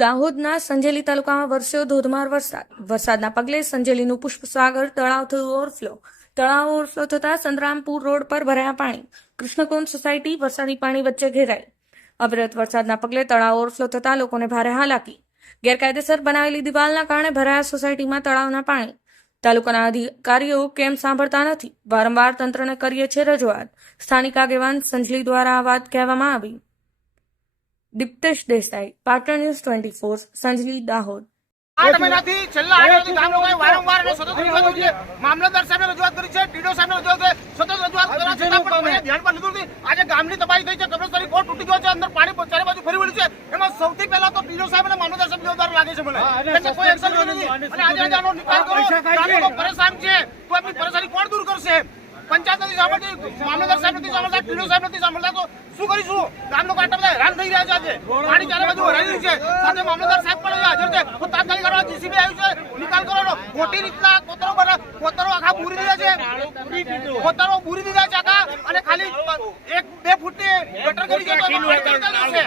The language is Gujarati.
દાહોદના સંજેલી તાલુકામાં વરસ્યો ધોધમાર વરસાદના પગલે સંજેલીનું પુષ્પસાગર તળાવ થયું ઓવરફ્લો. તળાવ ઓવરફ્લો થતાં સંતરામપુર રોડ પર ભરાયા પાણી. કૃષ્ણકુંજ સોસાયટી વરસાદી પાણી વચ્ચે ઘેરાઈ. અવિરત વરસાદના પગલે તળાવ ઓવરફ્લો થતાં લોકોને ભારે હાલાકી. ગેરકાયદેસર બનાવેલી દિવાલના કારણે ભરાયા સોસાયટીમાં તળાવના પાણી. તાલુકાના અધિકારીઓ કેમ સાંભળતા નથી? વારંવાર તંત્રને કરીએ છે રજૂઆત. સ્થાનિક આગેવાન સંજલી દ્વારા આ વાત કહેવામાં આવી. દીપ્તેશ દેસાઈ, પાટણ ન્યૂઝ 24, સંજલી, દાહોદ. 8 મહિનાથી છેલ્લા 8 મહિનાથી ગામ લોકોએ વારંવાર અને સતત રજૂઆત કરી છે. મામલતદાર સાહેબને રજૂઆત કરી છે, ટીડીઓ સાહેબને રજૂઆત કરી છે, સતત રજૂઆત કરવા છતાં પણ કોઈએ ધ્યાન પર લીધું નથી. આજે ગામની તબાહી થઈ છે, કબ્રસ્તાની કોટ તૂટી ગયો છે, અંદર પાણી ચારે બાજુ ફરી વળ્યું છે. એમાં સૌથી પહેલા તો ટીડીઓ સાહેબ અને મામલતદાર સાહેબ જવાબદાર લાગે છે મને. એટલે કોઈ એક્શન લીધું નથી અને આજે આનો નિકાલ કરો. ગામ લોકો પરેશાન છે, તો આપણી પરેશાની કોણ દૂર કરશે? પંચાયત નથી સાંભળતી, મામલતદાર સાહેબ નથી સાંભળતા, ટીડીઓ સાહેબ નથી સાંભળતા, તો શું કરીશું? ગામ લોકો આટલા બધા હેરાન થઈ રહ્યા છે. આજે પાણી ચારે બાજુ ભરાઈ રહ્યું છે, સાથે મામલતદાર સાહેબ પણ હાજર છે. તો તાત્કાલિક કરવા જીસીબી આવ્યું છે, નિકાલ કરવાનો. મોટી રીતના કોતરો આખા પૂરી દીધા છે, કોતરો પૂરી દીધા છે આખા, અને ખાલી 1-2 ફૂટની ગટર કરી છે.